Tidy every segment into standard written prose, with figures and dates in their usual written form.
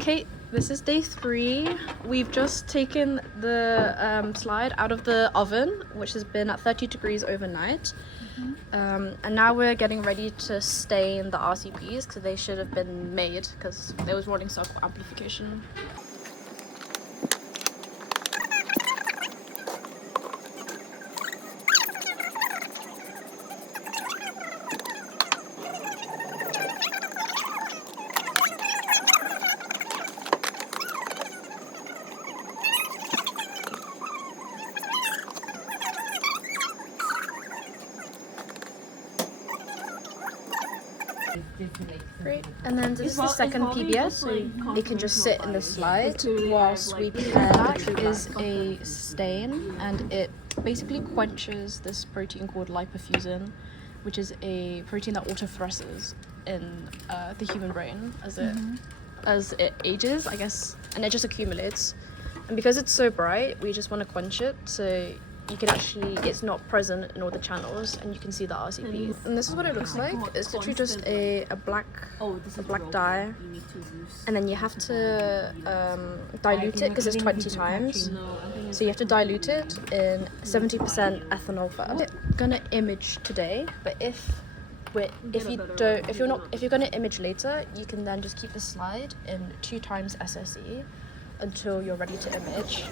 Okay, this is day 3. We've just taken the slide out of the oven, which has been at 30 degrees overnight. And now we're getting ready to stain the RCPs because they should have been made because there was rolling circle amplification. Great, and then this is the second PBS, so it can just sit in the slide whilst we prepare. That is a stain, and it basically quenches this protein called lipofusin, which is a protein that autofluoresces in the human brain as it ages, I guess, and it just accumulates. And because it's so bright, we just want to quench it, so you can actually, it's not present in all the channels, and you can see the RCP. And this is what it looks like. It's literally just a black dye, and then you have to dilute it because it's 20 times. So you have to dilute it in 70% ethanol first. I'm gonna image today, but if you're gonna image later, you can then just keep the slide in 2 times SSE until you're ready to image.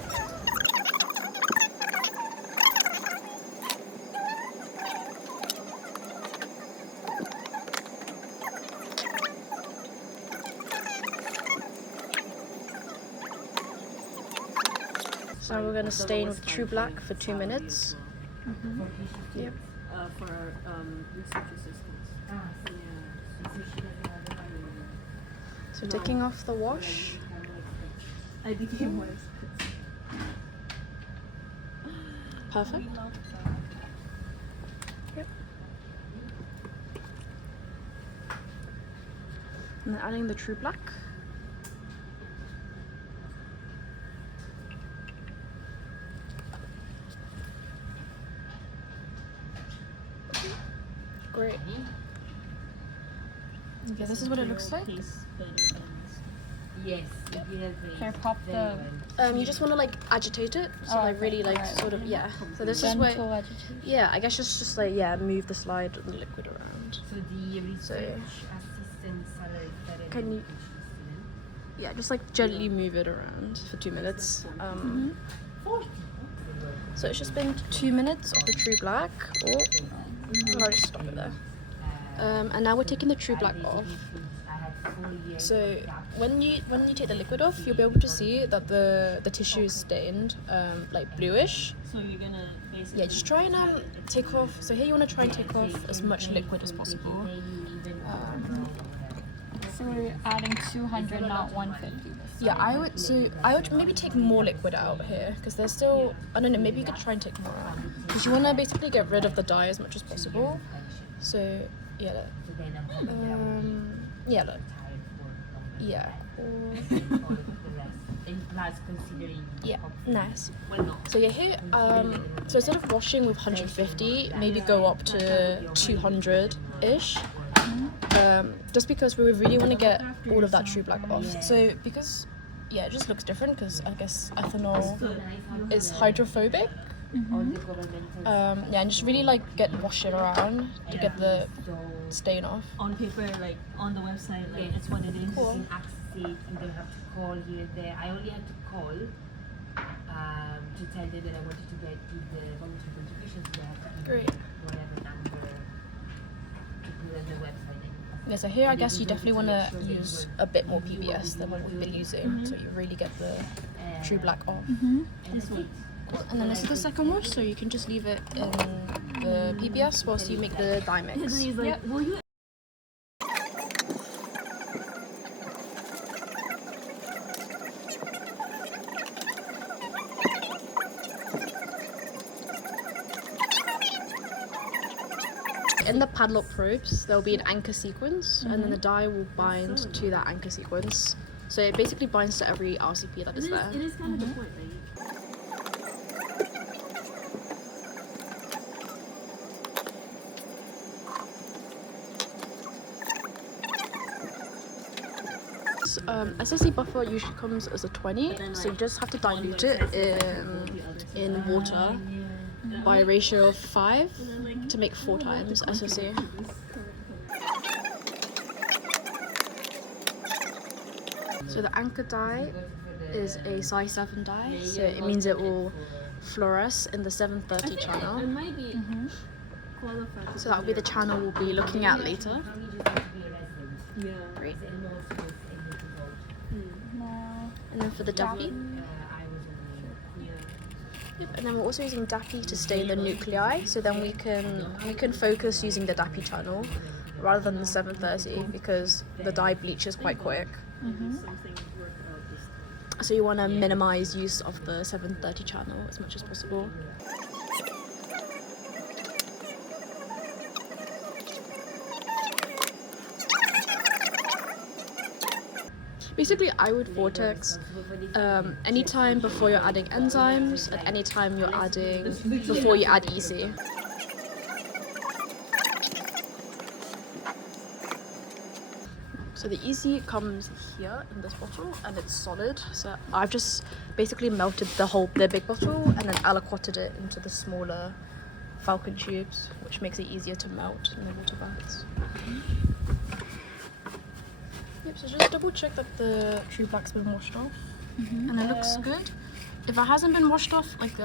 So we're going to stain with True Black for 2 minutes. Yep. For research assistants. So taking off the wash. I became one. Perfect. Yep. And then adding the True Black. Great. Okay, this is what it looks like. Yes, Can I pop the You just want to like agitate it, so like really like sort of, yeah. So this is where, gentle agitation? yeah, I guess just like, yeah, move the slide and the liquid around. So the research assistant salary. Can you, yeah, just like gently move it around for 2 minutes. So it's just been 2 minutes of the True Black. I'll just stop it there. And now we're taking the True Black off. So when you take the liquid off, you'll be able to see that the tissue is stained, like bluish. So you're gonna basically. Yeah, just try and take off. So here you want to try and take off as much liquid as possible. So we're adding 200, not 150. Yeah, I would maybe take more liquid out here because there's still, I don't know, maybe you could try and take more out because you want to basically get rid of the dye as much as possible. So yeah, yeah, look. Yeah. Yeah, nice. So yeah, here, so instead of washing with 150, maybe go up to 200-ish. Just because we really want to get all of that True Black off. So because, yeah, it just looks different because I guess ethanol is hydrophobic. Yeah, and just really like wash it around to get the stain off. On paper, like on the website, like it's what it is. Cool. You can access it, you don't have to call here, there. I only had to call to tell them that I wanted to get the voluntary contributions, so I have to give Great. whatever number to put on the website. Yeah, so here I guess you definitely want to use a bit more PBS than what we've been using, so you really get the True Black off. And that's it. Cool. And then this is the second wash, so you can just leave it in the PBS whilst you make the dye mix. He's like, will you? In the padlock probes, there'll be an anchor sequence, and then the dye will bind to that anchor sequence. So it basically binds to every RCP that is there. It is kind of the point, right? this SSC buffer usually comes as a 20, so you just have to dilute it in water by a ratio of 5 to make 4 times SSC. So the anchor dye is a size 7 dye, so it means it will fluoresce in the 730 channel. It might be qualified. So that will be the channel we'll be looking at later. Yeah. Great. No. And then for the DAPI. Yep. And then we're also using DAPI to stain the nuclei, so then we can focus using the DAPI channel rather than the 730 because the dye bleaches quite quick. So you want to minimize use of the 730 channel as much as possible. Basically, I would vortex anytime before you're adding enzymes and anytime you're adding before you add EC. So the EC comes here in this bottle and it's solid. So I've just basically melted the big bottle and then aliquoted it into the smaller Falcon tubes, which makes it easier to melt in the water baths. Yep, so just double check that the true black's been washed off, and it looks good. If it hasn't been washed off, like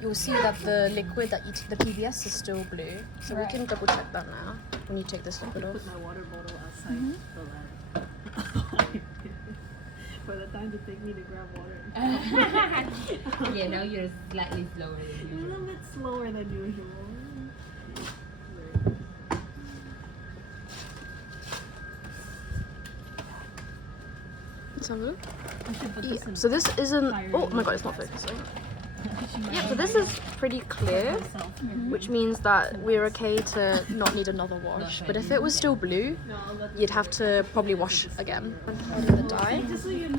you'll see that the liquid that the PBS is still blue. So we can double check that now when you take this liquid off. Put my water bottle outside the lab. For the time to take me to grab water. Yeah, now you're slightly slower than A usual. little bit slower than usual. Let's have a look. I should put Yeah, this in so this isn't. fire Oh my god, it's not focusing. Yeah, so this is pretty clear, myself. which means that we're okay to not need another wash. But if it was still blue, No, I'll let you'd have to probably wash again. Adding the dye. Just so you know,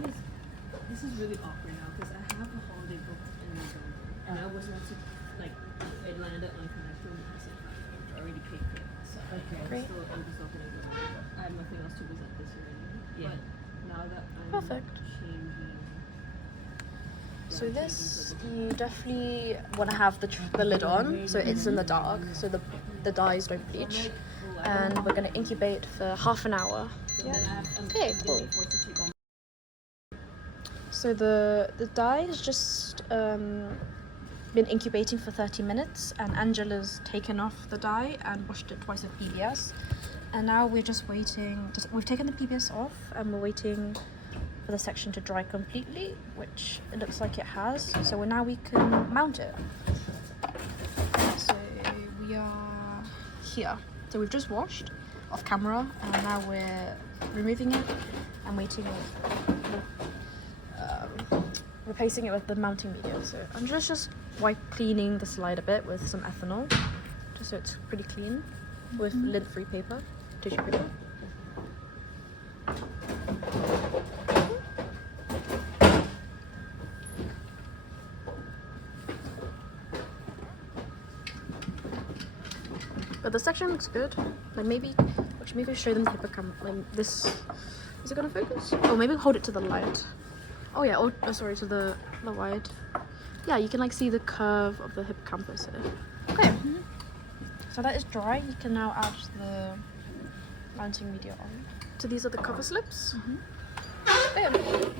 this is really awkward now because I have a holiday booked in November, and I was not like it landed on Connector because I already paid for it. So Great. still, I'm just not gonna go. I have nothing else to visit this year anyway. Yeah. But now that I'm Perfect. changing. So this, you definitely want to have the lid on, so it's in the dark, so the dyes don't bleach. And we're going to incubate for half an hour. Yeah. Okay, cool. So the dye has just been incubating for 30 minutes, and Angela's taken off the dye and washed it twice with PBS. And now we're just waiting. We've taken the PBS off, and we're waiting for the section to dry completely, which it looks like it has. So now we can mount it. So we are here. So we've just washed off camera, and now we're removing it and waiting replacing it with the mounting media. So I'm just cleaning the slide a bit with some ethanol, just so it's pretty clean, with lint-free paper, tissue paper. But the section looks good. Like maybe show them the hippocamp. Like this, is it gonna focus? Oh, maybe hold it to the light. Oh yeah. Oh, sorry, to the wide. Yeah, you can like see the curve of the hippocampus here. Okay. So that is dry. You can now add the mounting media on. So these are the cover slips. Boom.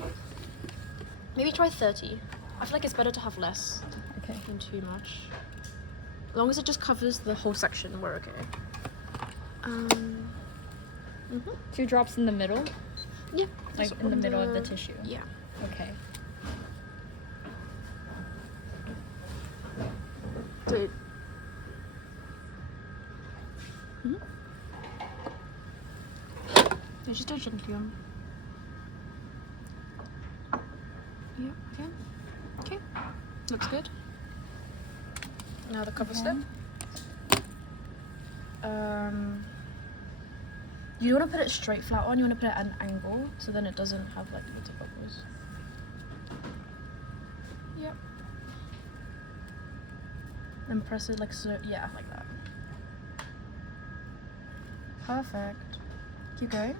Maybe try 30. I feel like it's better to have less than too much. As long as it just covers the whole section, we're okay. 2 drops in the middle, Yeah. like just in the on middle of the tissue. Yeah. Okay. So, yeah, just do it gently on. Yeah, okay. Okay, looks good. Now the cover slip. You don't want to put it straight flat on, you want to put it at an angle, so then it doesn't have like little bubbles. Yep. Then press it like so, yeah, like that. Perfect. Keep going.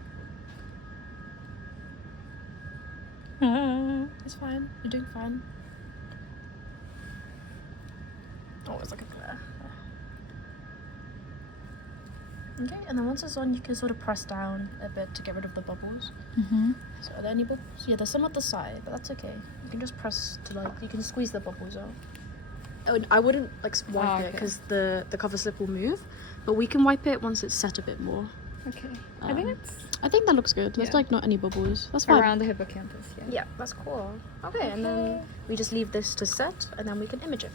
It's fine. You're doing fine. Oh, it's like a glare. Okay, and then once it's on, you can sort of press down a bit to get rid of the bubbles. So are there any bubbles? Yeah, there's some at the side, but that's okay. You can just press to like, you can squeeze the bubbles out. I wouldn't like wipe it okay. because the cover slip will move, but we can wipe it once it's set a bit more. Okay. I think it's I think that looks good. There's Yeah. like not any bubbles. That's fine. around the hippocampus. Yeah. Yeah, that's cool. Okay, and then we just leave this to set, and then we can image it.